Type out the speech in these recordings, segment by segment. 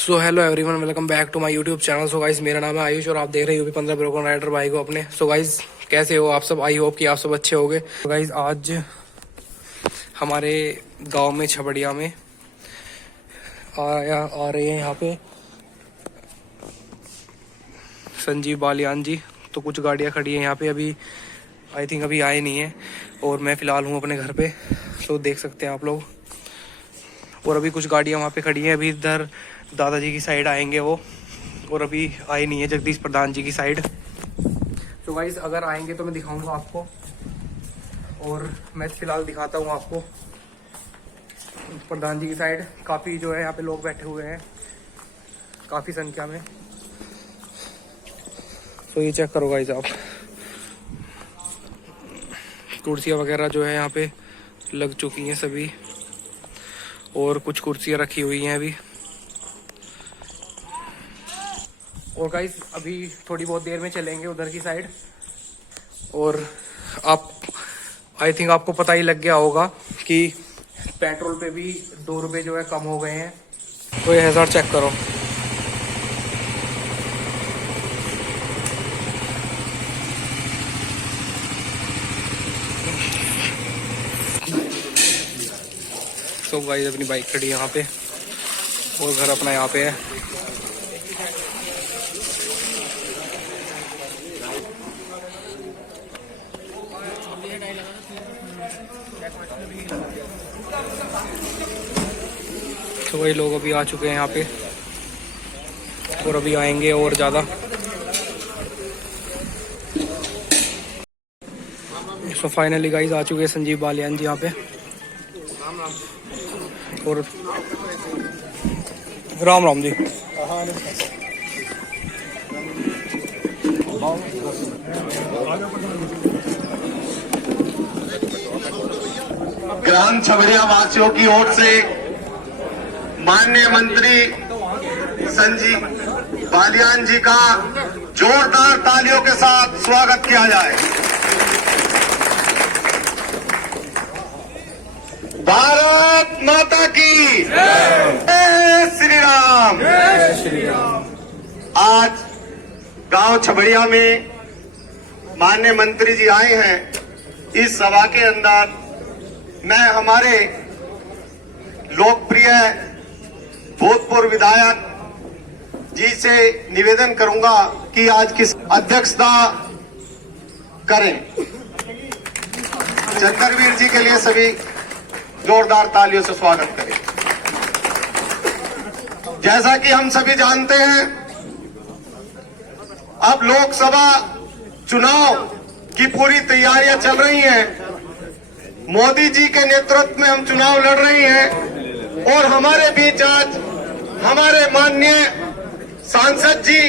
So hello everyone, welcome back to my YouTube channel. So guys, मेरा नाम है आयुष और आप देख रहे हो यूपी 15 ब्रोकन राइडर भाई को अपने। सो गाइस, कैसे हो आप सब? आई होप कि आप सब अच्छे होंगे। तो गाइस, आज हमारे गांव में छबड़िया में आ रहे हैं यहाँ पे संजीव बालियान जी। तो कुछ गाड़ियाँ खड़ी हैं यहाँ पे, अभी आई थिंक अभी आए नहीं है और मैं फ़िलहाल हूँ अपने घर पे। तो देख सकते हैं आप लोग। और अभी कुछ गाड़ियाँ वहाँ पे खड़ी हैं, अभी इधर दादाजी की साइड आएंगे वो, और अभी आए नहीं है जगदीश प्रधान जी की साइड। तो गाइस, अगर आएंगे तो मैं दिखाऊंगा आपको, और मैं फ़िलहाल दिखाता हूँ आपको प्रधान जी की साइड। काफ़ी जो है यहाँ पे लोग बैठे हुए हैं, काफ़ी संख्या में। तो ये चेक करो गाइस आप, कुर्सियाँ वगैरह जो है यहाँ पे लग चुकी हैं सभी, और कुछ कुर्सियाँ रखी हुई हैं अभी। और गाइस, अभी थोड़ी बहुत देर में चलेंगे उधर की साइड। और आप आई थिंक आपको पता ही लग गया होगा कि पेट्रोल पे भी 2 रुपये जो है कम हो गए हैं। तो ये हजार चेक करो। तो गाइस, अपनी बाइक खड़ी है यहाँ पे और घर अपना यहाँ पे है। तो वही लोग अभी आ चुके हैं यहाँ पे और अभी आएंगे और ज़्यादा। सो फाइनली गाइस, आ चुके हैं संजीव बालियान जी यहाँ पे। और राम राम जी। ग्राम छबड़िया वासियों की ओर से माननीय मंत्री संजीव बालियान जी का जोरदार तालियों के साथ स्वागत किया जाए। भारत माता की जय श्री राम। जय श्री राम। आज गांव छबड़िया में माननीय मंत्री जी आए हैं। इस सभा के अंदर मैं हमारे लोकप्रिय भूतपूर्व विधायक जी से निवेदन करूंगा कि आज किस अध्यक्षता करें। चंद्रवीर जी के लिए सभी जोरदार तालियों से स्वागत करें। जैसा कि हम सभी जानते हैं, अब लोकसभा चुनाव की पूरी तैयारियां चल रही हैं। मोदी जी के नेतृत्व में हम चुनाव लड़ रहे हैं और हमारे बीच आज हमारे माननीय सांसद जी,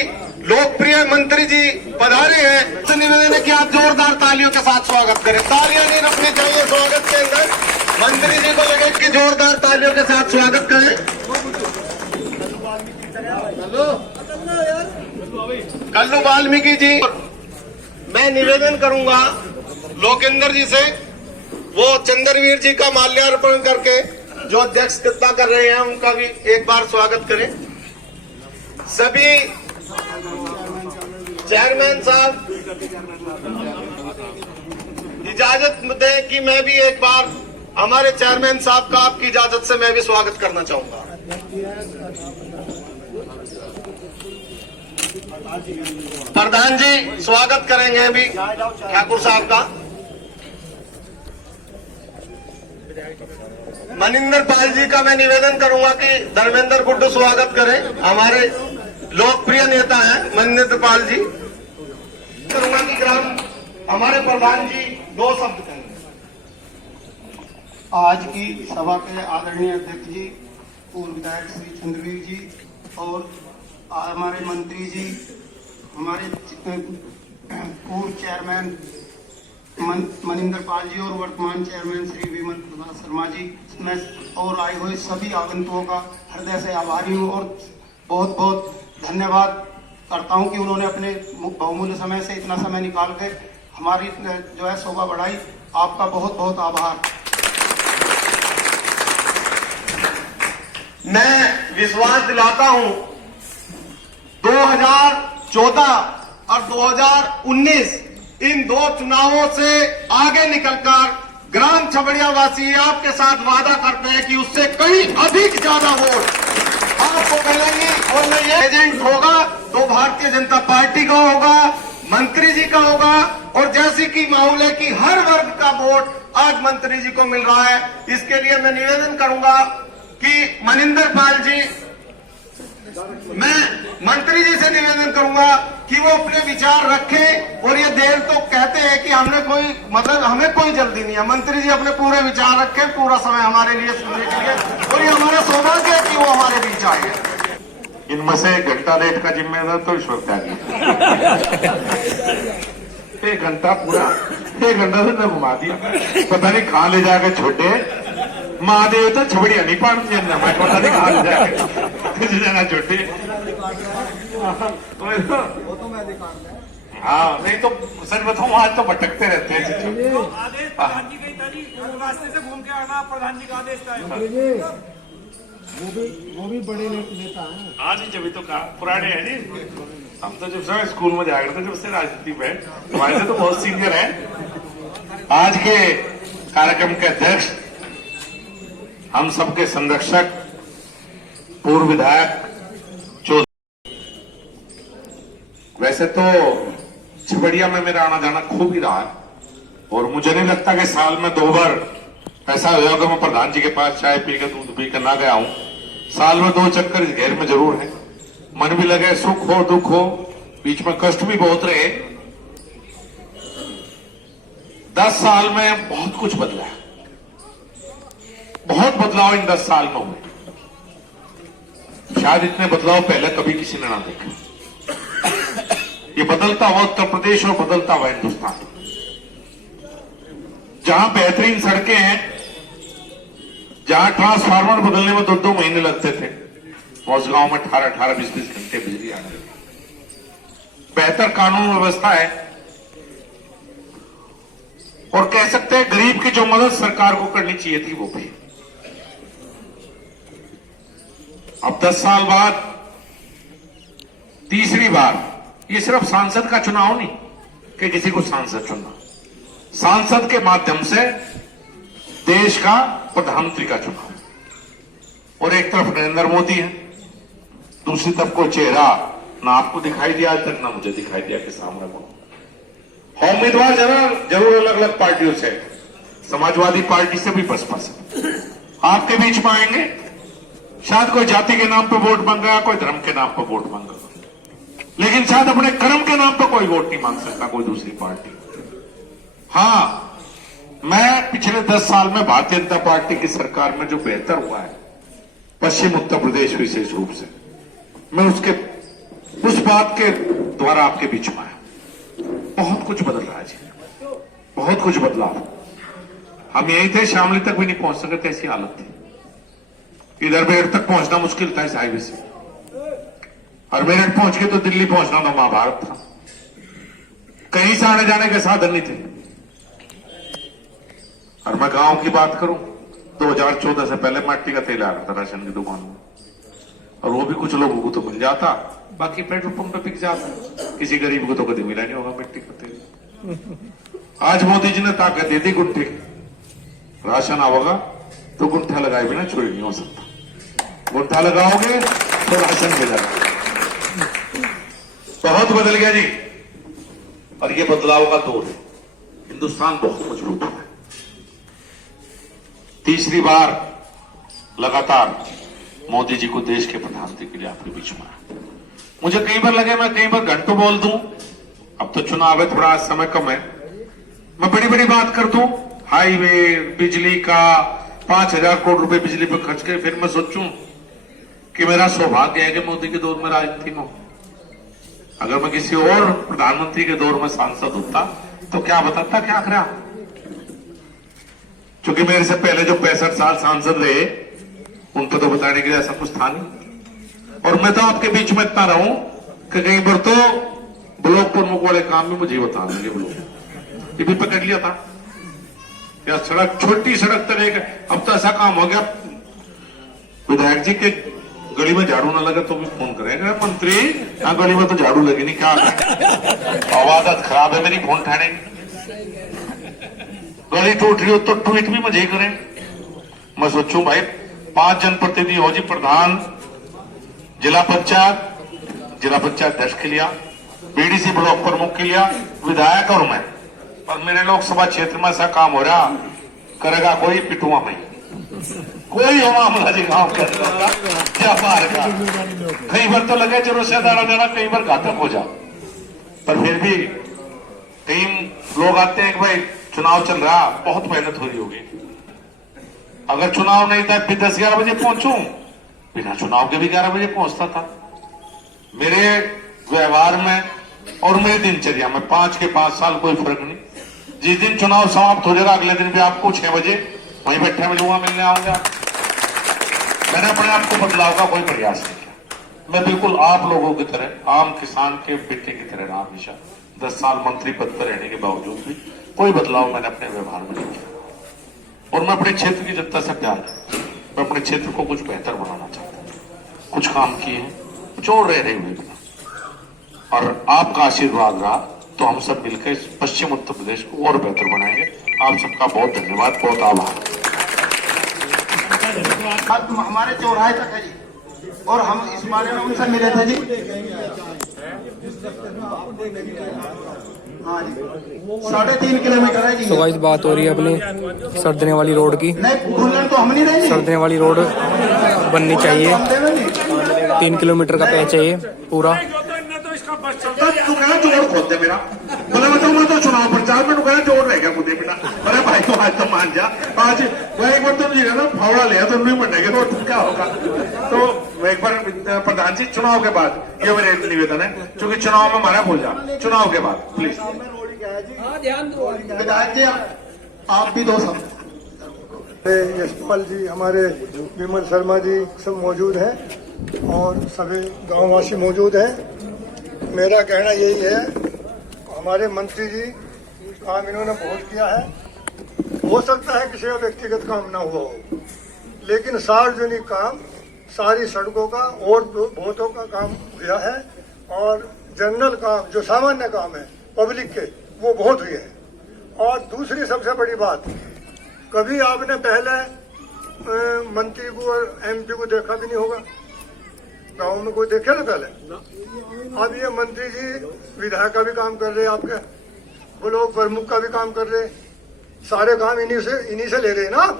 लोकप्रिय मंत्री जी पधारे हैं। तो निवेदन है कि आप जोरदार तालियों के साथ स्वागत करें। तालियां नहीं रखनी चाहिए स्वागत के अंदर। मंत्री जी को लगे कि जोरदार तालियों के साथ स्वागत करें। कल्लू वाल्मीकि जी, मैं निवेदन करूंगा लोकेंद्र जी से, वो चंद्रवीर जी का माल्यार्पण करके जो अध्यक्षता कर रहे हैं उनका भी एक बार स्वागत करें। सभी चेयरमैन साहब इजाजत दें कि मैं भी एक बार हमारे चेयरमैन साहब का आपकी इजाजत से मैं भी स्वागत करना चाहूंगा। प्रधान जी स्वागत करेंगे अभी ठाकुर साहब का। मनिंदर पाल जी का मैं निवेदन करूंगा कि धर्मेंद्र गुड्डू स्वागत करें। हमारे लोकप्रिय नेता हैं मनिंदर पाल जी। करूंगा कि ग्राम हमारे प्रधान जी 2 शब्द कहें। आज की सभा के आदरणीय अध्यक्ष जी, पूर्व विधायक श्री चंद्रवीर जी, और हमारे मंत्री जी, हमारे पूर्व चेयरमैन मनिंदर पाल जी और वर्तमान चेयरमैन श्री विमल प्रसाद शर्मा जी, मैं और आए हुए सभी आगंतुकों का हृदय से आभारी हूँ और बहुत बहुत धन्यवाद करता हूँ कि उन्होंने अपने बहुमूल्य समय से इतना समय निकाल के हमारी जो है शोभा बढ़ाई। आपका बहुत बहुत आभार। मैं विश्वास दिलाता हूं 2014 और 2019 इन 2 चुनावों से आगे निकलकर ग्राम छबड़िया वासी आपके साथ वादा करते हैं कि उससे कहीं अधिक ज्यादा वोट आपको मिलेंगी। और मैं ये एजेंट होगा तो भारतीय जनता पार्टी का होगा, मंत्री जी का होगा, और जैसी कि माहौल है कि हर वर्ग का वोट आज मंत्री जी को मिल रहा है। इसके लिए मैं निवेदन करूंगा कि मनिंदर पाल जी, मैं मंत्री जी से निवेदन करूंगा कि वो अपने विचार रखें। और ये देर तो कहते हैं कि हमने कोई मतलब हमें कोई जल्दी नहीं है, मंत्री जी अपने पूरे विचार रखें, पूरा समय हमारे लिए सुनने के लिए, और ये हमारा सौभाग्य है कि वो हमारे बीच आए। इनमें से 1 घंटा लेट का जिम्मेदार तो ईश्वर त्यागी। 1 घंटा पूरा 1 घंटा से घुमा दिया, पता नहीं कहाँ ले जाके छोटे महादेव तो छबड़िया नहीं पाड़ती है, मैं पता नहीं कहाँ ले जाके जाना छोटे। हाँ नहीं तो सच बताऊं आज तो भटकते रहते हैं। आदेश प्रधान जी का ही था जी, रास्ते से घूम के आना प्रधान जी का आदेश था। वो भी बड़े नेता हैं। हाँ जी, जब तो कहा पुराने हैं जी, हम तो जब से स्कूल में जाया करते जब से राजनीति में, हमारे से तो बहुत सीनियर हैं। आज के कार्यक्रम के अध्यक्ष, हम सबके संरक्षक, पूर्व विधायक चौधरी। वैसे तो छबड़िया में मेरा आना जाना खूब ही रहा है, और मुझे नहीं लगता कि साल में 2 बार ऐसा होगा मैं प्रधान जी के पास चाय पी कर दूध पी कर ना गया हूं। साल में 2 चक्कर इस घेर में जरूर है। मन भी लगे, सुख हो दुख हो, बीच में कष्ट भी बहुत रहे। 10 साल में बहुत कुछ बदला है, बहुत बदलाव इन 10 साल में हुए। शायद इतने बदलाव पहले कभी किसी ने ना देखे। ये बदलता हुआ उत्तर प्रदेश और बदलता हुआ हिंदुस्तान, जहां बेहतरीन सड़कें हैं, जहां ट्रांसफार्मर बदलने में 2-2 महीने लगते थे, उस गांव में 18-18, 20-20 घंटे बिजली आ रही है। बेहतर कानून व्यवस्था है, और कह सकते हैं गरीब की जो मदद सरकार को करनी चाहिए थी वो भी। अब 10 साल बाद तीसरी बार, ये सिर्फ सांसद का चुनाव नहीं कि किसी को सांसद चुनना, सांसद के माध्यम से देश का प्रधानमंत्री का चुनाव। और एक तरफ नरेंद्र मोदी है, दूसरी तरफ कोई चेहरा ना आपको दिखाई दिया आज तक, ना मुझे दिखाई दिया कि सामने को उम्मीदवार जरूर अलग अलग पार्टियों से, समाजवादी पार्टी से भी बसपा से आपके बीच में आएंगे। शायद कोई जाति के नाम पर वोट मांगा, कोई धर्म के नाम पर वोट मांगा, लेकिन शायद अपने कर्म के नाम पर कोई वोट नहीं मांग सकता कोई दूसरी पार्टी। हाँ, मैं पिछले 10 साल में भारतीय जनता पार्टी की सरकार में जो बेहतर हुआ है पश्चिम उत्तर प्रदेश विशेष रूप से, मैं उस बात के द्वारा आपके बीच में आया। बहुत कुछ बदल रहा है जी, बहुत कुछ बदलाव। हम यही थे, शामली तक भी नहीं पहुंच सके थे, ऐसी हालत थी। इधर मेरठ तक पहुंचना मुश्किल था इस हाईवे से, और मेरठ पहुंच के तो दिल्ली पहुंचना तो महाभारत था। कहीं से आने जाने के साधन नहीं थे। और मैं गांव की बात करूं, 2014 से पहले मिट्टी का तेल आ रहा था राशन की दुकान में, और वो भी कुछ लोगों को तो मिल जाता, बाकी पेट्रोल पंप पे बिक जाता। किसी गरीब को तो कभी मिला नहीं होगा मिट्टी का तेल। आज मोदी जी ने ताकत दे दी गुंठे की, राशन आवेगा तो गुंठा लगाए बिना चोरी नहीं हो सकता। गुंठा लगाओगे तो राशन मिलेगा। बहुत बदल गया जी, और ये बदलाव का दौर है। हिंदुस्तान बहुत मजबूत है। तीसरी बार लगातार मोदी जी को देश के प्रधानमंत्री के लिए आपके बीच में आया। मुझे कई बार लगे मैं कई बार घंटों बोल दूं, अब तो चुनाव है, थोड़ा समय कम है, मैं बड़ी बड़ी बात कर दूं, हाईवे, बिजली का 5,000 करोड़ रुपए बिजली पर खर्च के, फिर मैं सोचूं कि मेरा सौभाग्य है कि मोदी के दौर में राजनीति में, अगर मैं किसी और प्रधानमंत्री के दौर में सांसद होता तो क्या बताता, क्या करा। क्योंकि मेरे से पहले जो 65 साल सांसद रहे उनको तो बताने के लिए ऐसा कुछ था नहीं। और मैं तो आपके बीच में इतना रहूं कि कई बार तो ब्लॉक प्रमुख वाले काम भी मुझे बता देंगे। ब्लॉक ये भी पकड़ लिया था, या सड़क, छोटी सड़क तरह, अब तो ऐसा काम हो गया विधायक जी के गली में झाड़ू ना लगे तो भी फोन करेंगे मंत्री, हाँ गली में तो झाड़ू लगी नहीं, क्या आवाज खराब है मेरी, फोन उठाने गली टूट रही हो तो ट्वीट भी मुझे करें। मैं सोचूं भाई 5 जनप्रतिनिधि हो जी, प्रधान, जिला पंचायत अध्यक्ष के लिया, बीडीसी ब्लॉक प्रमुख के लिया, विधायक और मैं, और मेरे लोकसभा क्षेत्र में ऐसा काम हो रहा करेगा कोई पिटुआ में, कोई हो मामला जी गांव के क्या बाहर का, कई बार तो लगे जरूर से दाना देना, कई बार घातक हो जा, पर फिर भी टीम लोग आते हैं कि भाई चुनाव चल रहा, बहुत मेहनत हो रही होगी। अगर चुनाव नहीं था फिर 10-11 बजे पहुंचूं, बिना चुनाव के भी 11 बजे पहुंचता था। मेरे व्यवहार में और मेरी दिनचर्या में 5 के 5 साल कोई फर्क नहीं। जिस दिन चुनाव समाप्त हो जाएगा अगले दिन भी आपको 6 बजे वहीं बैठे मिलूंगा, मिलने आऊंगा। मैंने अपने आप को बदलाव का कोई प्रयास नहीं किया। मैं बिल्कुल आप लोगों की तरह, आम किसान के बेटे की तरह रहा हमेशा। 10 साल मंत्री पद पर रहने के बावजूद भी कोई बदलाव मैंने अपने व्यवहार में नहीं किया। और मैं अपने क्षेत्र की जनता से प्यार है, मैं अपने क्षेत्र को कुछ बेहतर बनाना चाहता हूं। कुछ काम किए हैं, कुछ और रहे हुए, और आपका आशीर्वाद रहा तो हम सब मिलकर पश्चिम उत्तर प्रदेश को और बेहतर बनाएंगे। आप सबका बहुत धन्यवाद, बहुत आभार। हमारे चौराहे तक है जी, और हम इस बारे में उनसे मिले थे जी। हाँ जी, 3.5 किलोमीटर है जी। तो गाइस बात हो रही है अपने सरदने वाली रोड की। नहीं भूलन तो हम नहीं रहेंगे, सरदने वाली रोड बननी चाहिए, 3 किलोमीटर का पैच है ये पूरा। तू कहना जोड़ खोल दे मेरा, बोले मैं तो चुनाव प्रचार में कहना जोड़ रह गया मुझे बेटा। अरे भाई तो आज तो मान जा, आज मैं एक बार तो जी ना फावड़ा लिया तो नहीं बनेगा तो क्या होगा। तो एक बार प्रधान जी चुनाव के बाद ये मेरे निवेदन है, क्योंकि चुनाव में हमारा भूल जा, चुनाव के बाद प्लीज। विधायक जी आप भी 2 शब्द। यशपाल जी, हमारे विमल शर्मा जी सब मौजूद हैं और सभी गांववासी मौजूद हैं। मेरा कहना यही है, हमारे मंत्री जी काम इन्होंने बहुत किया है। हो सकता है किसी का व्यक्तिगत काम ना हुआ हो, लेकिन सार्वजनिक काम, सारी सड़कों का और बहुतों का काम हुआ है, और जनरल काम जो सामान्य काम है पब्लिक के वो बहुत हुए हैं। और दूसरी सबसे बड़ी बात, कभी आपने पहले मंत्री को और एमपी को देखा भी नहीं होगा, गांव में कोई देखे ना पहले। अब ये मंत्री जी विधायक का भी काम कर रहे हैं, आपके ब्लॉक प्रमुख का भी काम कर रहे, सारे काम इन्हीं से ले रहे हैं ना आप।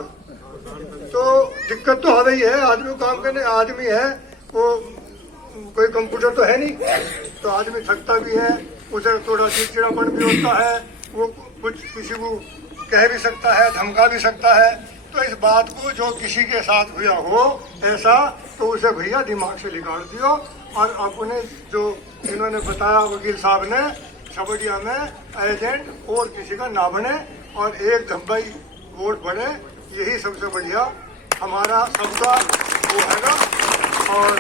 तो दिक्कत तो हमें ही है, आदमी काम करने आदमी है, वो कोई कंप्यूटर तो है नहीं, तो आदमी थकता भी है, उसे थोड़ा चिड़चिड़ापन भी होता है, वो कुछ किसी को कह भी सकता है, धमका भी सकता है। तो इस बात को जो किसी के साथ हुआ हो ऐसा, तो उसे भैया दिमाग से निकाल दियो, और अपने जो इन्होंने बताया वकील साहब ने, छबड़िया में एजेंट और किसी का ना बने, और एक धब्बाई वोट बने, यही सबसे बढ़िया हमारा सबका वो हैगा। और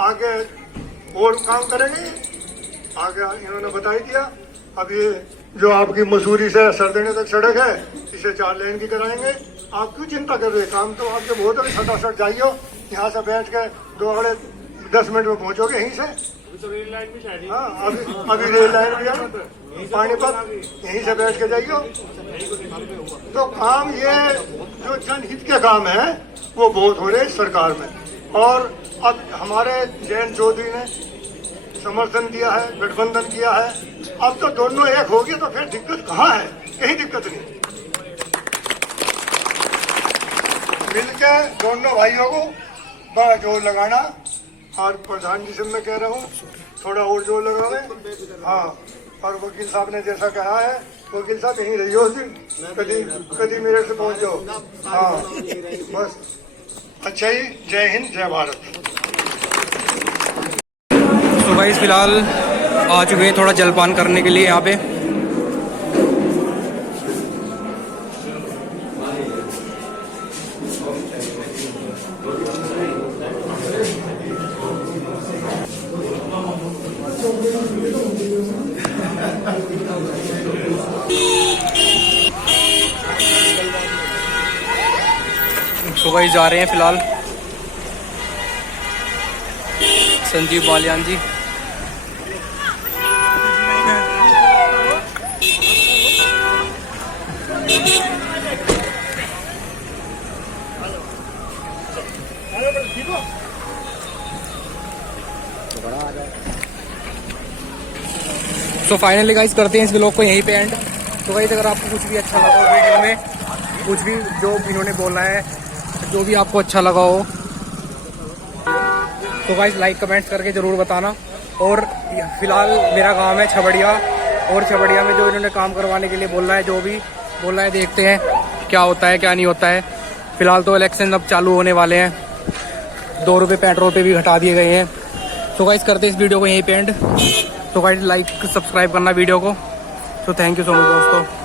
आगे और काम करेंगे, आगे इन्होंने बता ही दिया। अब ये जो आपकी मसूरी से सरदने तक सड़क है, इसे 4 लेन की कराएंगे। आप क्यों चिंता कर रहे हैं, काम तो आपके बहुत है, फटाफट जाइयो, यहाँ से बैठ के 10 मिनट में पहुंचोगे यहीं से। हाँ, अभी रेल लाइन भी है, पानीपत, यहीं से बैठ के जाइयो। तो काम ये जो जनहित के काम है वो बहुत हो रहे सरकार में। और अब हमारे जयंत चौधरी ने समर्थन दिया है, गठबंधन किया है, अब तो दोनों एक हो गए, तो फिर दिक्कत कहाँ है, कहीं दिक्कत नहीं। मिलके दोनों भाइयों को बड़ा जोर लगाना, और प्रधान जी से मैं कह रहा हूँ थोड़ा और जोर लगावे। हाँ, और वकील साहब ने जैसा कहा है, वकील साहब यहीं रहिए उस दिन, कभी मेरे से पहुँच जाओ। हाँ बस, अच्छा ही, जय हिंद, जय भारत। तो गाइस फिलहाल आ चुके हैं थोड़ा जलपान करने के लिए यहाँ पे। तो गाइस जा रहे हैं फिलहाल संजीव बालियान जी। तो फाइनली गाइस करते हैं इस व्लॉग को यहीं पे एंड। तो गाइस अगर आपको कुछ भी अच्छा लगा हो वीडियो में, कुछ भी जो इन्होंने बोला है, जो भी आपको अच्छा लगा हो, तो गाइस लाइक कमेंट्स करके ज़रूर बताना। और फिलहाल मेरा गांव है छबड़िया, और छबड़िया में जो इन्होंने काम करवाने के लिए बोला है, जो भी बोला है, देखते हैं क्या होता है क्या नहीं होता है। फिलहाल तो इलेक्शन अब चालू होने वाले हैं, 2 रुपये पेट्रोल पे भी घटा दिए गए हैं। तो गाइस करते हैं इस वीडियो को यहीं पे एंड। तो गाइस लाइक सब्सक्राइब करना वीडियो को। तो थैंक यू सो मच दोस्तों।